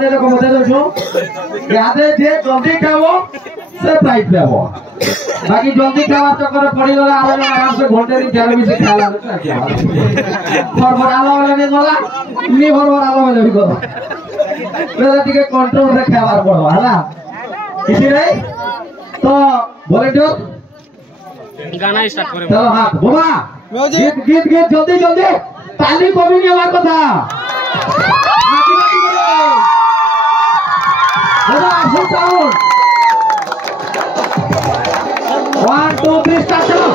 इहादे को बता दो जो इहादे जे जल्दी खाओ से प्राइस लेबो बाकी जल्दी खावा चक्कर पड़ी गला आराम से घंटे दिन खेल भी से खाला क्या फरफर आलो वाला नहीं गला नी फरफर आलो वाला भी गला मेरा टिके कंट्रोल रे खावार पड़ो हला इसी रे तो वॉलंटियर गाना स्टार्ट करे चलो हां बाबा गीत गीत गीत जल्दी जल्दी ताली कभी नहीं हमार कथा बाबा फुल साउंड 1 2 3 स्टार्ट चलो